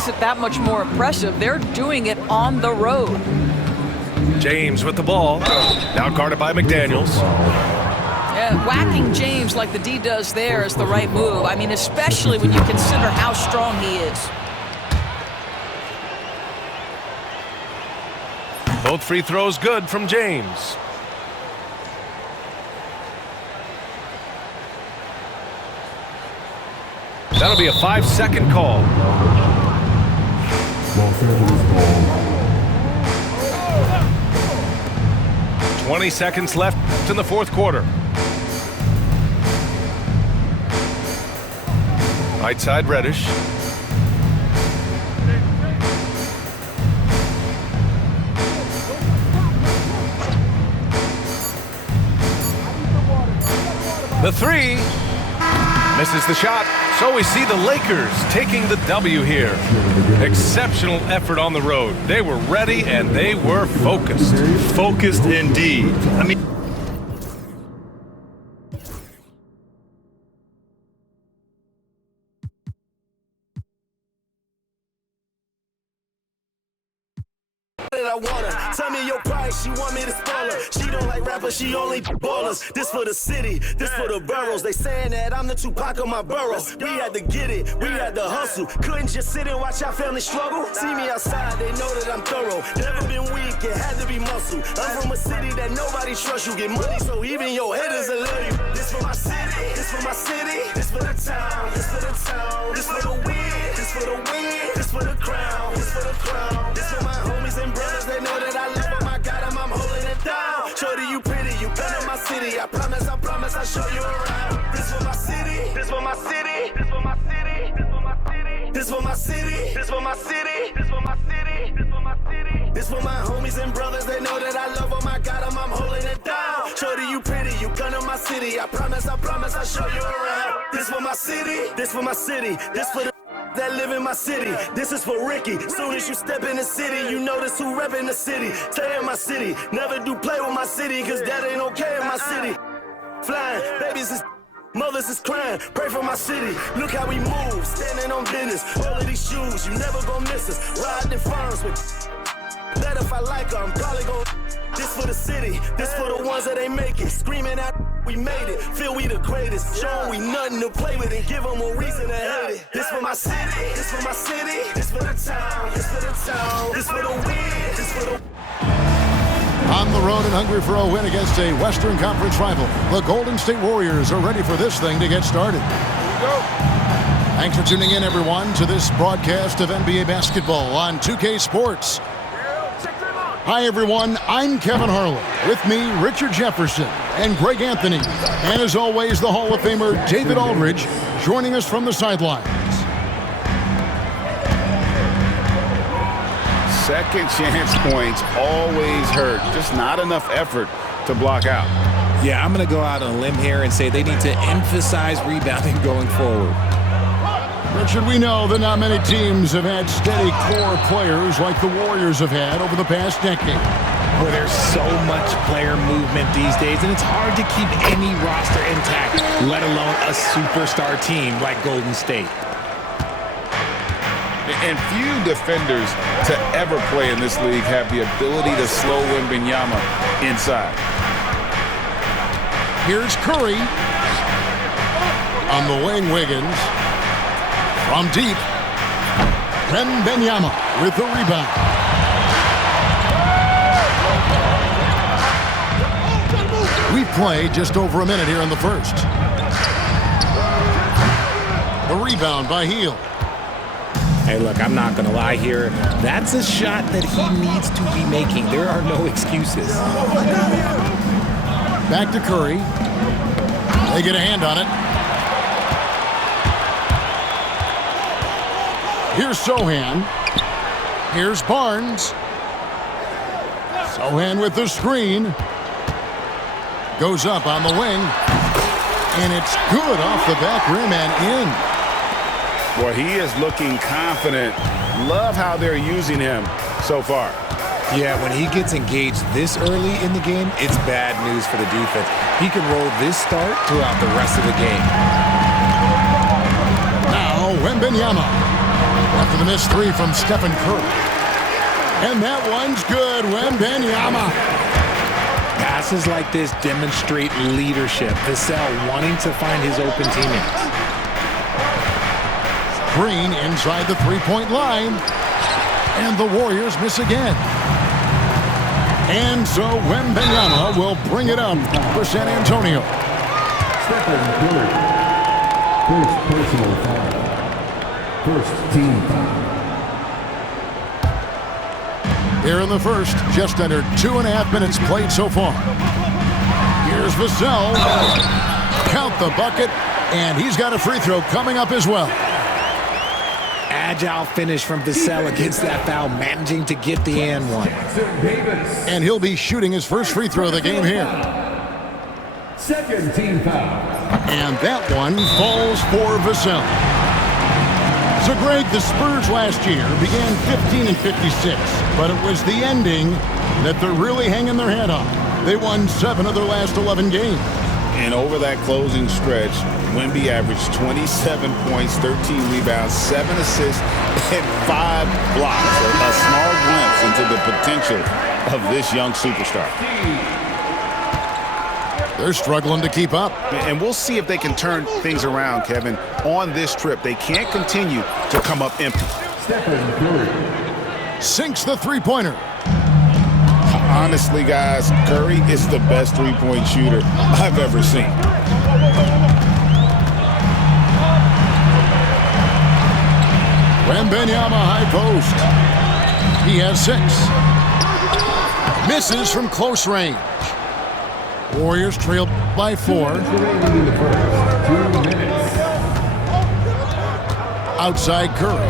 makes it that much more impressive. They're doing it on the road. James with the ball. Now guarded by McDaniels. Yeah, whacking James like the D does there is the right move. I mean, especially when you consider how strong he is. Both free throws good from James. That'll be a 5-second call. 20 seconds left in the fourth quarter. Right side, Reddish. The three. Misses the shot. So we see the Lakers taking the W here. Exceptional effort on the road. They were ready and they were focused. Focused indeed. I mean, I want her. Tell me your price, she want me to spoil her. She don't like rappers, she only ballers. This for the city, this for the boroughs. They saying that I'm the Tupac of my borough. We had to get it, we had to hustle. Couldn't just sit and watch our family struggle. See me outside, they know that I'm thorough. Never been weak, it had to be muscle. I'm from a city that nobody trusts. You get money, so even your haters will love you. This for my city, this for my city. This for the town, this for the town. This for the win, this for the win. This for the crown, this for the crown. This for my homies and brothers. They know that I live, oh my God, I'm holding it down. Shorty, you pretty, you been in my city. I promise, I'll show you around. This for my city, this for my city, this for my city, this for my city, this for my city, this for my city, this for my city, this for my city. This for my homies and brothers, they know that I love, oh my God, I'm holding it down. Shorty, you pretty, you come to my city. I promise, I'll show you around. This for my city, this for my city, this for the that live in my city. This is for Ricky. Soon as you step in the city, you notice who reppin' the city. Stay in my city. Never do play with my city, cause that ain't okay in my city. Flying, babies is mothers is crying. Pray for my city. Look how we move, standing on business. All of these shoes, you never gon' miss us. Riding in farms with that if I like her, I'm probably gon' this for the city, this for the ones that ain't make it. Screaming out, we made it, feel we the greatest. Show 'em we nothing to play with and give 'em a reason to hate it. This for my city, this for my city, this for the town, this for the town, this for the win, this for the... On the road and hungry for a win against a Western Conference rival, the Golden State Warriors are ready for this thing to get started. Here we go. Thanks for tuning in, everyone, to this broadcast of NBA basketball on 2K Sports. Hi, everyone. I'm Kevin Harlan. With me, Richard Jefferson and Greg Anthony. And as always, the Hall of Famer David Aldridge joining us from the sidelines. Second chance points always hurt. Just not enough effort to block out. Yeah, I'm going to go out on a limb here and say they need to emphasize rebounding going forward. Richard, we know that not many teams have had steady core players like the Warriors have had over the past decade. Well, there's so much player movement these days, and it's hard to keep any roster intact, let alone a superstar team like Golden State. And few defenders to ever play in this league have the ability to slow Wembanyama inside. Here's Curry. On the wing, Wiggins. From deep, Wembanyama with the rebound. We've played just over a minute here in the first. The rebound by Hield. Hey, look, I'm not going to lie here. That's a shot that he needs to be making. There are no excuses. Back to Curry. They get a hand on it. Here's Sohan. Here's Barnes. Sohan with the screen. Goes up on the wing. And it's good off the back rim and in. Boy, he is looking confident. Love how they're using him so far. Yeah, when he gets engaged this early in the game, it's bad news for the defense. He can roll this start throughout the rest of the game. Now, Wembanyama. after the missed three from Stephen Curry. And that one's good. Wembanyama. Passes like this demonstrate leadership. Vassell wanting to find his open teammates. Green inside the three-point line. And the Warriors miss again. And so Wembanyama will bring it up for San Antonio. Stephen Curry. First personal foul. First team foul. Here in the first, just under 2.5 minutes played so far. Here's Vassell. Count the bucket, and he's got a free throw coming up as well. Agile finish from Vassell against that foul, managing to get the and one. And he'll be shooting his first free throw of the game here. Second team foul. And that one falls for Vassell. So, Greg, the Spurs last year began 15-56, but it was the ending that they're really hanging their head on. They won 7 of their last 11 games. And over that closing stretch, Wemby averaged 27 points, 13 rebounds, 7 assists, and 5 blocks. A small glimpse into the potential of this young superstar. They're struggling to keep up. And we'll see if they can turn things around, Kevin. On this trip, they can't continue to come up empty. Stephen Curry. Sinks the three-pointer. Honestly, guys, Curry is the best three-point shooter I've ever seen. Wembanyama high post. He has 6. Misses from close range. Warriors trail by 4. Outside Curry.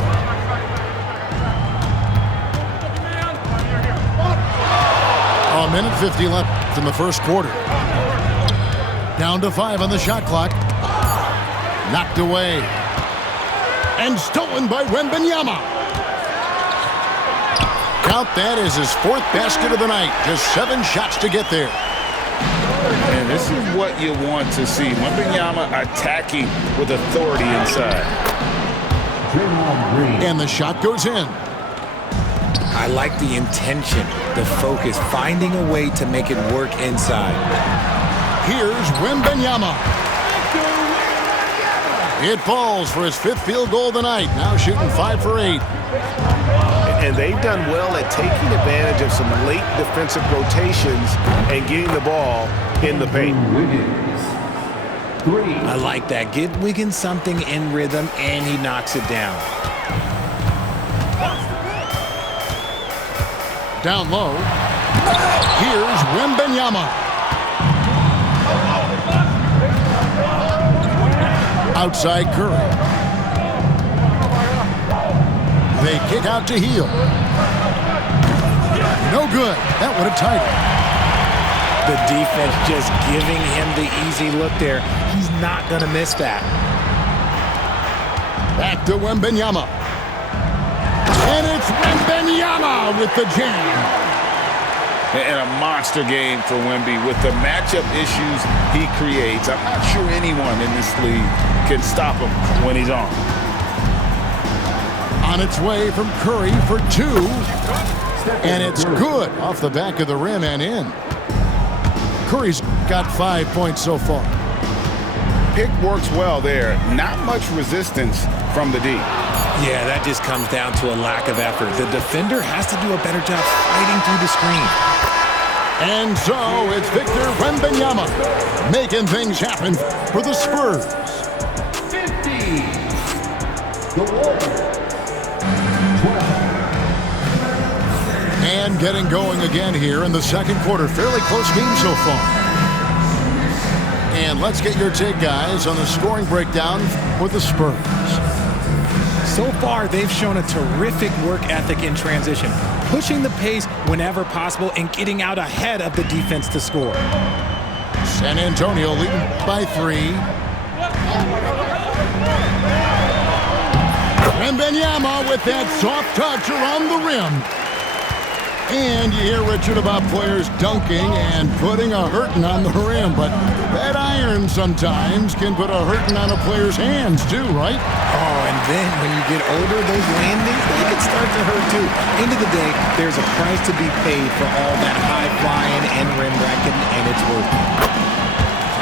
A minute 50 left in the first quarter. Down to 5 on the shot clock. Knocked away. And stolen by Wembanyama. Count that as his 4th basket of the night. Just 7 shots to get there. And this is what you want to see. Wembanyama attacking with authority inside. And the shot goes in. I like the intention, the focus, finding a way to make it work inside. Here's Wembanyama. It falls for his 5th field goal of the night. Now shooting 5 for 8. And they've done well at taking advantage of some late defensive rotations and getting the ball in the paint. I like that. Give Wiggins something in rhythm, and he knocks it down. Down low. Here's Wembanyama. Outside Curry. They kick out to Hield. No good. That would have tied it. The defense just giving him the easy look there. He's not going to miss that. Back to Wembanyama. And it's Wembanyama with the jam. And a monster game for Wemby with the matchup issues he creates. I'm not sure anyone in this league can stop him when he's on. On its way from Curry for 2. And it's good off the back of the rim and in. Curry's got 5 points so far. Pick works well there. Not much resistance from the D. Yeah, that just comes down to a lack of effort. The defender has to do a better job fighting through the screen. And so it's Victor Wembanyama making things happen for the Spurs. 50. The Warriors. 12. And getting going again here in the second quarter. Fairly close game so far. And let's get your take, guys, on the scoring breakdown for the Spurs. So far, they've shown a terrific work ethic in transition, pushing the pace whenever possible and getting out ahead of the defense to score. San Antonio leading by 3. Wembanyama with that soft touch around the rim. And you hear, Richard, about players dunking and putting a hurting on the rim, but that iron sometimes can put a hurting on a player's hands too, right? Oh, and then when you get older, those landings, they can start to hurt too. End of the day, there's a price to be paid for all that high flying and rim wrecking, and it's worth it.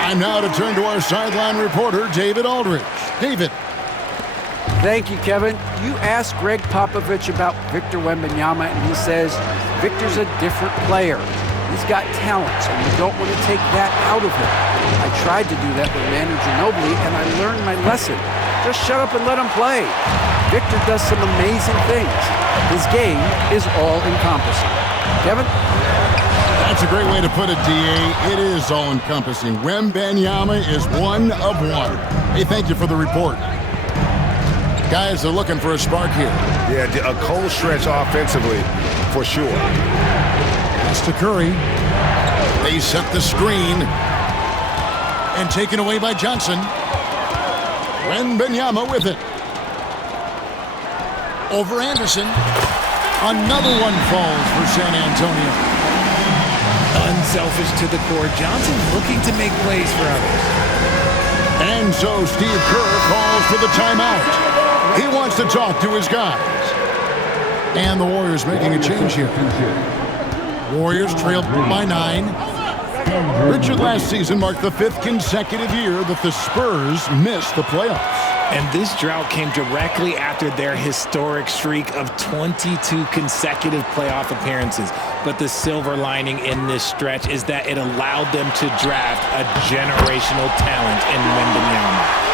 Time now to turn to our sideline reporter, David Aldridge. David. Thank you, Kevin. You asked Greg Popovich about Victor Wembanyama, and he says Victor's a different player. He's got talent, so you don't want to take that out of him. I tried to do that with Manu Ginobili, and I learned my lesson. Just shut up and let him play. Victor does some amazing things. His game is all-encompassing. Kevin? That's a great way to put it, D.A. It is all-encompassing. Wembanyama is one of one. Hey, thank you for the report. Guys are looking for a spark here. Yeah, a cold stretch offensively, for sure. Pass to Curry. They set the screen. And taken away by Johnson. Wembanyama with it. Over Anderson. Another one falls for San Antonio. Unselfish to the core. Johnson looking to make plays for others. And so Steve Kerr calls for the timeout. He wants to talk to his guys. And the Warriors making a change here. Warriors trailed by 9. Richard, last season marked the 5th consecutive year that the Spurs missed the playoffs. And this drought came directly after their historic streak of 22 consecutive playoff appearances. But the silver lining in this stretch is that it allowed them to draft a generational talent in Wembanyama.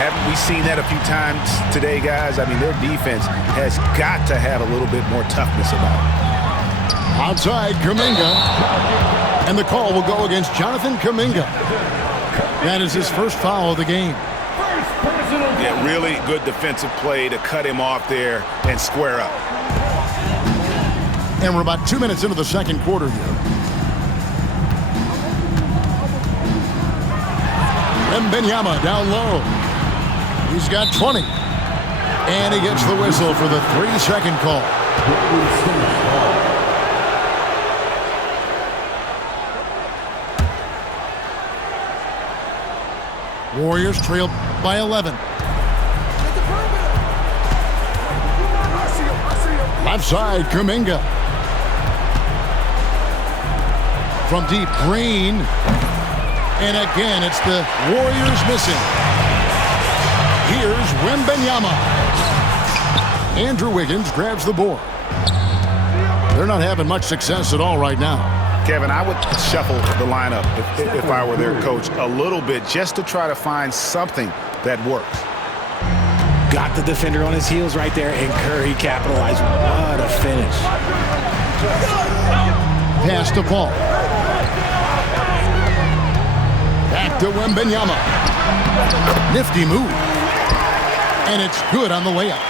Haven't we seen that a few times today, guys? I mean, their defense has got to have a little bit more toughness about it. Outside, Kuminga. And the call will go against Jonathan Kuminga. That is his first foul of the game. Yeah, really good defensive play to cut him off there and square up. And we're about 2 minutes into the second quarter here. Wembanyama down low. He's got 20. And he gets the whistle for the 3-second call. Warriors trailed by 11. Left side, Kuminga. From deep, Green. And again, it's the Warriors missing. Here's Wembanyama. Andrew Wiggins grabs the board. They're not having much success at all right now. Kevin, I would shuffle the lineup if I were their coach a little bit just to try to find something that works. Got the defender on his heels right there, and Curry capitalized. What a finish. Pass to Paul. Back to Wembanyama. Nifty move. And it's good on the layup.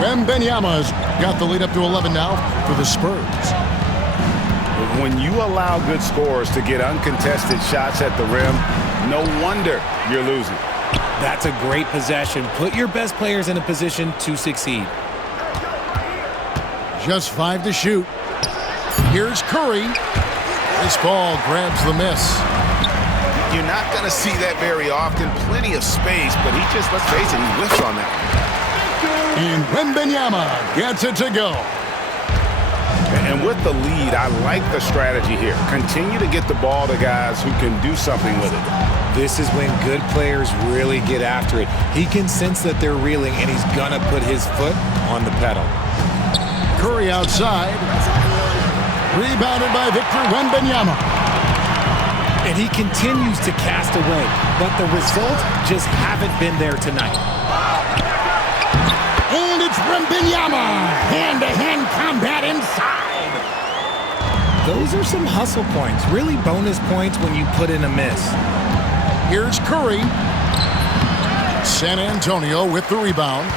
Wembanyama's got the lead up to 11 now for the Spurs. When you allow good scorers to get uncontested shots at the rim, no wonder you're losing. That's a great possession. Put your best players in a position to succeed. Just 5 to shoot. Here's Curry. This ball grabs the miss. You're not going to see that very often. Plenty of space, but he just, let's face it, he whiffs on that. And Wembanyama gets it to go. And with the lead, I like the strategy here. Continue to get the ball to guys who can do something with it. This is when good players really get after it. He can sense that they're reeling, and he's going to put his foot on the pedal. Curry outside. Rebounded by Victor Wembanyama. And he continues to cast away, but the results just haven't been there tonight. And it's Wembanyama. Hand-to-hand combat inside. Those are some hustle points, really bonus points when you put in a miss. Here's Curry. San Antonio with the rebound.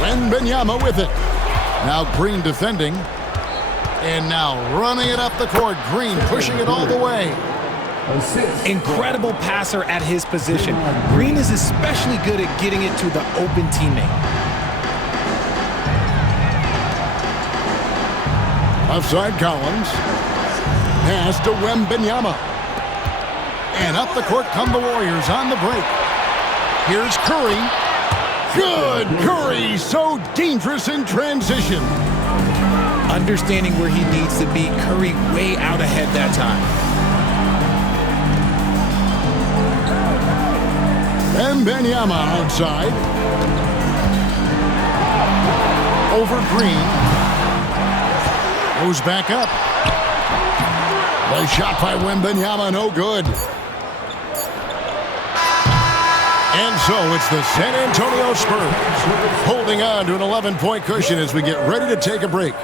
Wembanyama with it. Now Green defending. And now running it up the court. Green pushing it all the way. Incredible passer at his position. Green is especially good at getting it to the open teammate. Offside Collins. Pass to Wembanyama. And up the court come the Warriors on the break. Here's Curry. Good Curry, so dangerous in transition. Understanding where he needs to be, Curry way out ahead that time. Wembanyama outside. Over Green. Goes back up. The shot by Wembanyama, no good. And so it's the San Antonio Spurs holding on to an 11-point cushion as we get ready to take a break.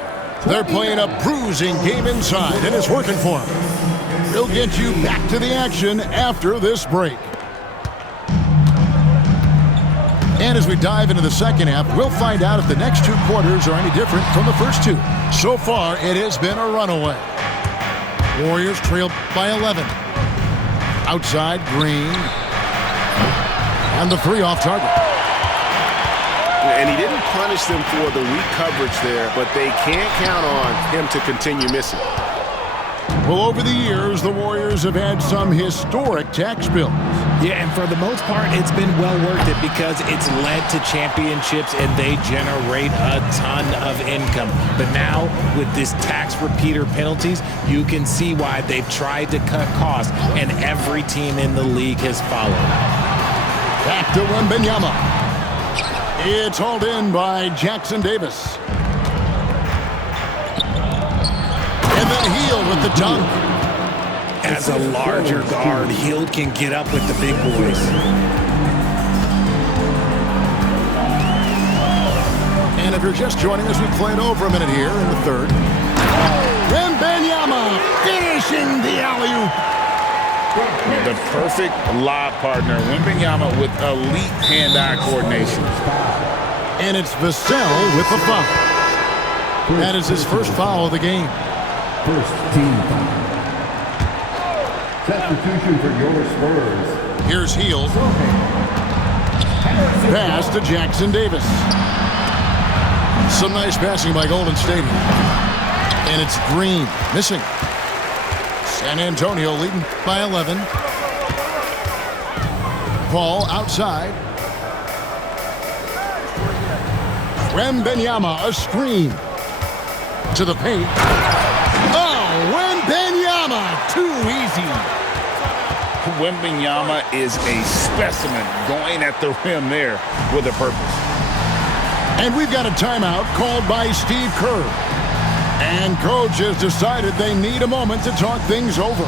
They're playing a bruising game inside, and it's working for them. We'll get you back to the action after this break. And as we dive into the second half, we'll find out if the next two quarters are any different from the first two. So far, it has been a runaway. Warriors trail by 11. Outside, Green. And the three off target. And he didn't punish them for the weak coverage there, but they can't count on him to continue missing. Well, over the years, the Warriors have had some historic tax bills. Yeah, and for the most part, it's been well worth it because it's led to championships and they generate a ton of income. But now, with this tax repeater penalties, you can see why they've tried to cut costs, and every team in the league has followed. Back to Wembanyama. It's hauled in by Jackson Davis. And then Hield with the dunk. As a larger guard, Hield can get up with the big boys. And if you're just joining us, we played over a minute here in the third. Wembanyama finishing the alley-oop. The perfect lob partner, Wembanyama with elite hand-eye coordination. And it's Vassell with the foul. That is his first foul of the game. First team foul. Substitution for your Spurs. Here's Hield. Pass to Jackson Davis. Some nice passing by Golden State. And it's Green missing. San Antonio leading by 11. Paul outside. Wembanyama, a screen. To the paint. Oh, Wembanyama, too easy. Wembanyama is a specimen going at the rim there with a purpose. And we've got a timeout called by Steve Kerr. And coach has decided they need a moment to talk things over.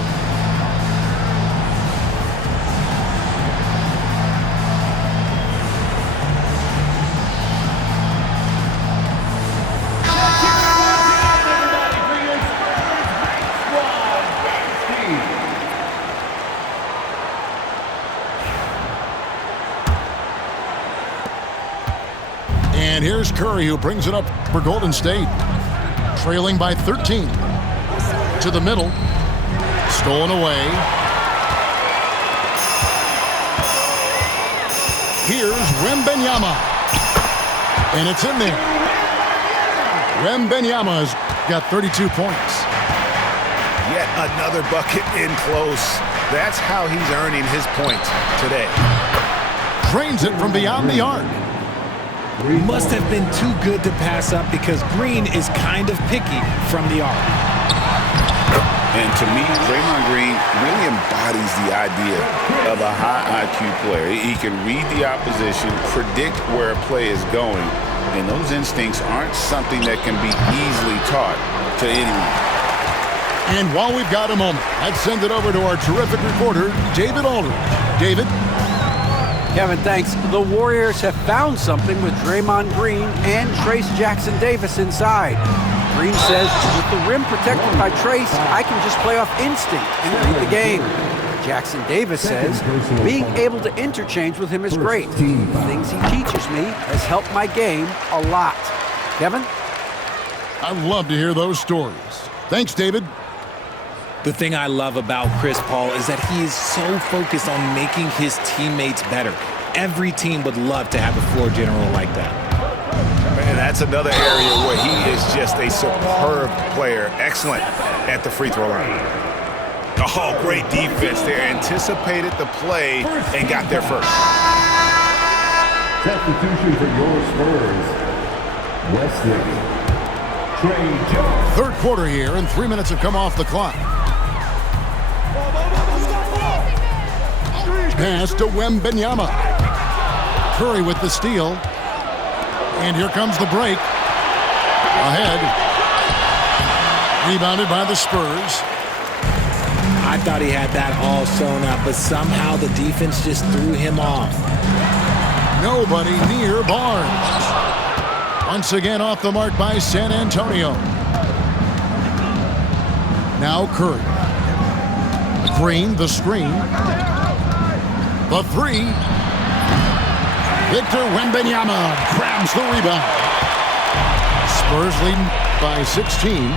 And here's Curry, who brings it up for Golden State. Trailing by 13. To the middle. Stolen away. Here's Wembanyama. And it's in there. Wembanyama's got 32 points. Yet another bucket in close. That's how he's earning his points today. Drains it from beyond the arc. Must have been too good to pass up because Green is kind of picky from the arc. And to me, Draymond Green really embodies the idea of a high IQ player. He can read the opposition, predict where a play is going, and those instincts aren't something that can be easily taught to anyone. And while we've got a moment, let's send it over to our terrific reporter, David Aldridge. David? Kevin, thanks. The Warriors have found something with Draymond Green and Trace Jackson Davis inside. Green says, with the rim protected by Trace, I can just play off instinct and read the game. Jackson Davis says, being able to interchange with him is great. The things he teaches me has helped my game a lot. Kevin? I'd love to hear those stories. Thanks, David. The thing I love about Chris Paul is that he is so focused on making his teammates better. Every team would love to have a floor general like that. And That's another area where he is just a superb player. Excellent at the free throw line. Oh, great defense there. Anticipated the play and got there first. Substitution for your Spurs. Wesley. Trey Jones. Third quarter here, and 3 minutes have come off the clock. Pass to Wembanyama. Curry with the steal. And here comes the break. Ahead. Rebounded by the Spurs. I thought he had that all sewn up, but somehow the defense just threw him off. Nobody near Barnes. Once again off the mark by San Antonio. Now Curry. Green, the screen. The three. Victor Wembanyama grabs the rebound. Spurs leading by 16.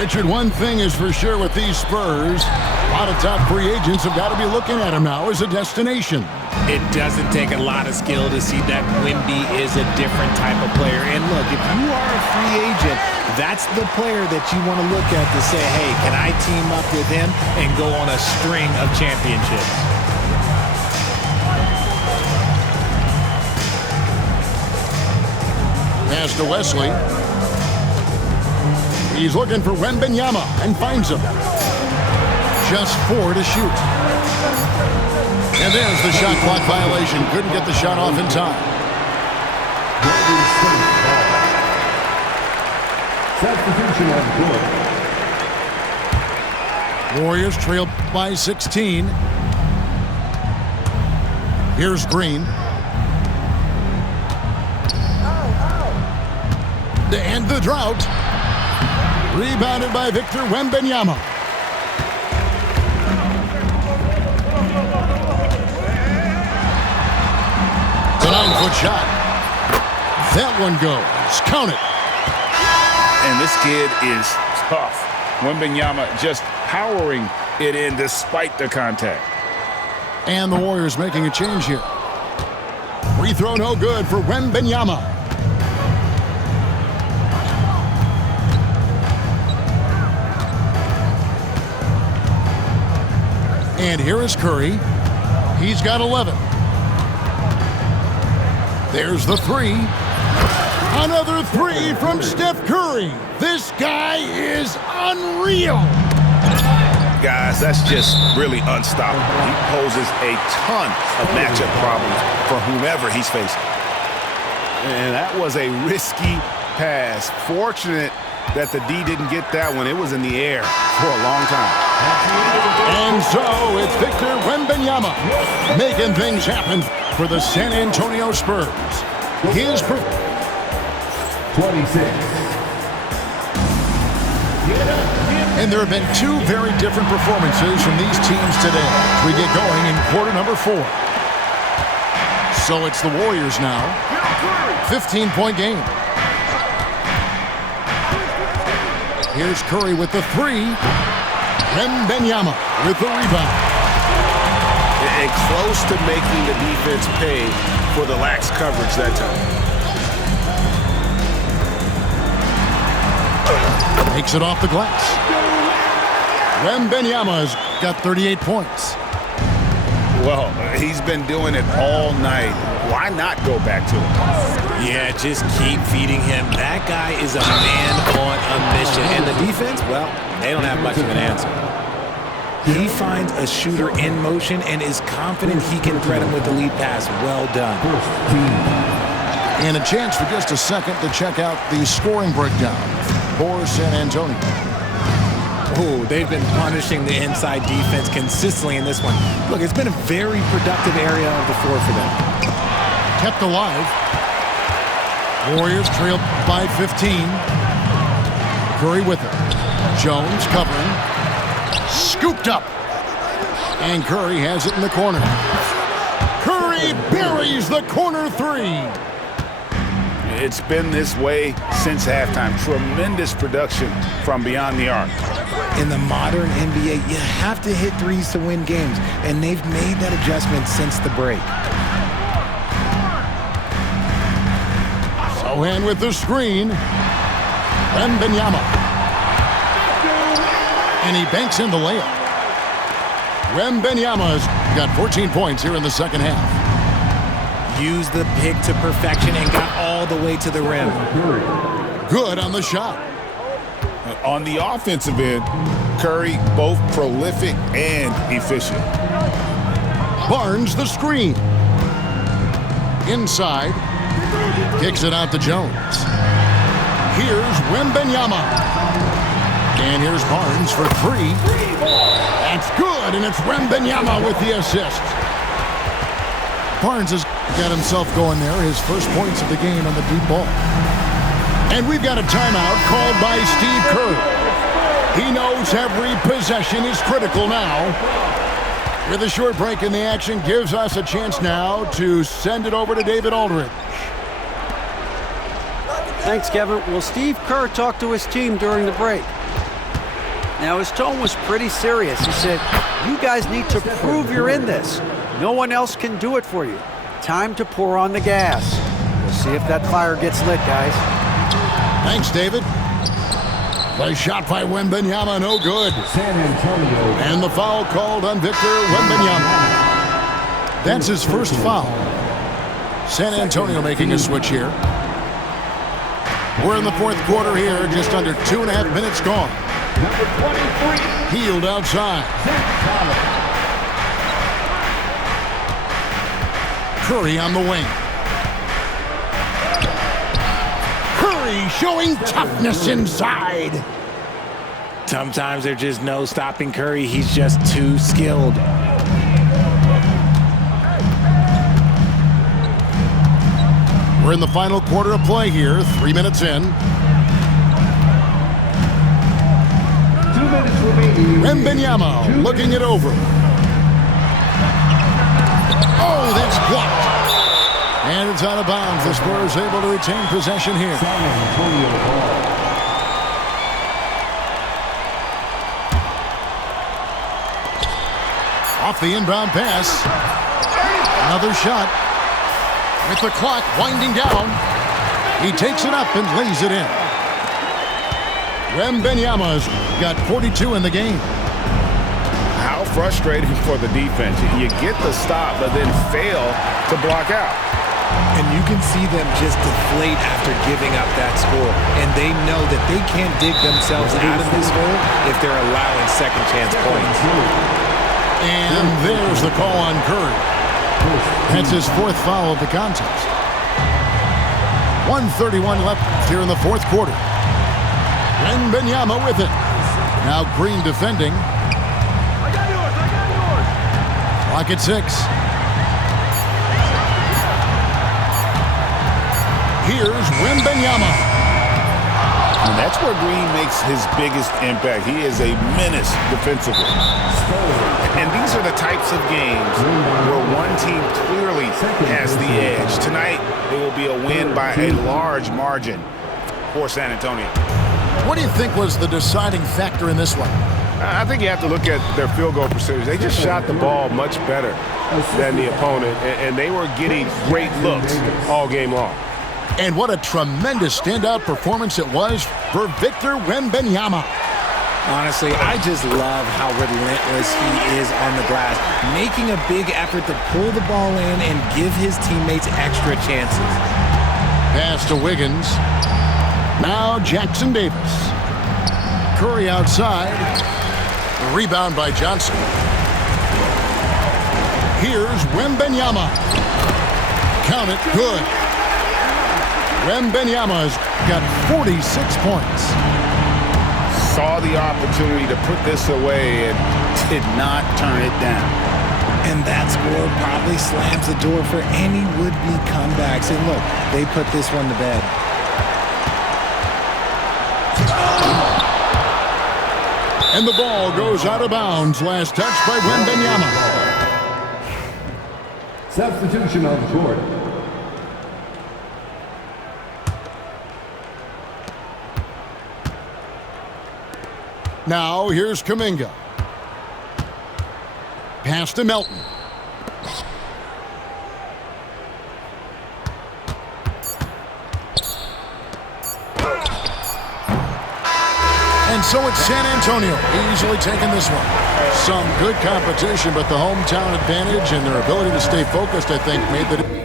Richard, one thing is for sure with these Spurs, a lot of top free agents have got to be looking at them now as a destination. It doesn't take a lot of skill to see that Wemby is a different type of player. And look, if you are a free agent, that's the player that you want to look at to say, hey, can I team up with him and go on a string of championships? Pass to Wesley. He's looking for Wembanyama and finds him. Just 4 to shoot. And there's the shot clock violation. Couldn't get the shot off in time. Substitution on court. Warriors trail by 16. Here's Green. To end the drought. Rebounded by Victor Wembanyama. It's a 9-foot shot. That one goes. Count it. And this kid is tough. Wembanyama just powering it in despite the contact. And the Warriors making a change here. Free throw no good for Wembanyama. And here is Curry. He's got 11. There's the three. Another three from Steph Curry. This guy is unreal. Guys, that's just really unstoppable. He poses a ton of matchup problems for whomever he's facing. And that was a risky pass. Fortunate that the D didn't get that one. It was in the air for a long time. And so it's Victor Wembanyama making things happen for the San Antonio Spurs. His 26. And there have been two very different performances from these teams today as we get going in quarter number 4. So it's the Warriors now. 15-point game. Here's Curry with the three. Wembanyama with the rebound. And close to making the defense pay for the lax coverage that time. Takes it off the glass. Wembanyama's got 38 points. Well, he's been doing it all night. Why not go back to him? Yeah, just keep feeding him. That guy is a man on a mission. And the defense, well, they don't have much of an answer. He finds a shooter in motion and is confident he can thread him with the lead pass. Well done. And a chance for just a second to check out the scoring breakdown for San Antonio. Oh, they've been punishing the inside defense consistently in this one. Look, it's been a very productive area of the floor for them. Kept alive. Warriors trailed by 15. Curry with it. Jones covering. Scooped up. And Curry has it in the corner. Curry buries the corner three. It's been this way since halftime. Tremendous production from beyond the arc. In the modern NBA, you have to hit threes to win games, and they've made that adjustment since the break. So Oh, and with the screen, Wembanyama. And he banks in the layup. Wembanyama's got 14 points here in the second half. Used the pick to perfection and got all the way to the rim. Good on the shot. On the offensive end, Curry both prolific and efficient. Barnes the screen. Inside. Kicks it out to Jones. Here's Wembanyama. And here's Barnes for three. That's good, and it's Wembanyama with the assist. Barnes has got himself going there, his first points of the game on the deep ball. And we've got a timeout called by Steve Kerr. He knows every possession is critical now. With a short break in the action, gives us a chance now to send it over to David Aldridge. Thanks, Kevin. Well, Steve Kerr talked to his team during the break. Now, his tone was pretty serious. He said, you guys need to prove you're in this. No one else can do it for you. Time to pour on the gas. We'll see if that fire gets lit, guys. Thanks, David. The shot by Wembanyama, no good. San Antonio. And the foul called on Victor Wembanyama. That's his first foul. San Antonio making a switch here. We're in the fourth quarter here, just under 2.5 minutes gone. Number 23. Healed outside. Curry on the wing. Curry showing toughness inside. Sometimes there's just no stopping Curry. He's just too skilled. We're in the final quarter of play here, 3 minutes in. 2 minutes remaining. Wembanyama looking it over. Oh, that's blocked. And it's out of bounds. The Spurs able to retain possession here. San Antonio ball. Off the inbound pass. Another shot. With the clock winding down, he takes it up and lays it in. Wembanyama's got 42 in the game. How frustrating for the defense. You get the stop, but then fail to block out. And you can see them just deflate after giving up that score. And they know that they can't dig themselves out of this hole if they're allowing second chance points. And there's the call on Curry. That's his fourth foul of the contest. 1:31 left here in the fourth quarter. Wembanyama with it. Now Green defending. Clock at 6. Here's Wembanyama. And that's where Green makes his biggest impact. He is a menace defensively. And these are the types of games where one team clearly has the edge. Tonight, it will be a win by a large margin for San Antonio. What do you think was the deciding factor in this one? I think you have to look at their field goal percentage. They just shot the ball much better than the opponent, and they were getting great looks all game long. And what a tremendous standout performance it was for Victor Wembanyama. Honestly, I just love how relentless he is on the glass, making a big effort to pull the ball in and give his teammates extra chances. Pass to Wiggins. Now Jackson Davis. Curry outside. Rebound by Johnson. Here's Wembanyama. Count it, good. Wembanyama's got 46 points. Saw the opportunity to put this away and did not turn it down. And that score probably slams the door for any would-be comebacks. And look, they put this one to bed. And the ball goes out of bounds. Last touch by Wembanyama. Substitution on the court. Now here's Kuminga. Pass to Melton. And so it's San Antonio easily taking this one. Some good competition, but the hometown advantage and their ability to stay focused, I think, made the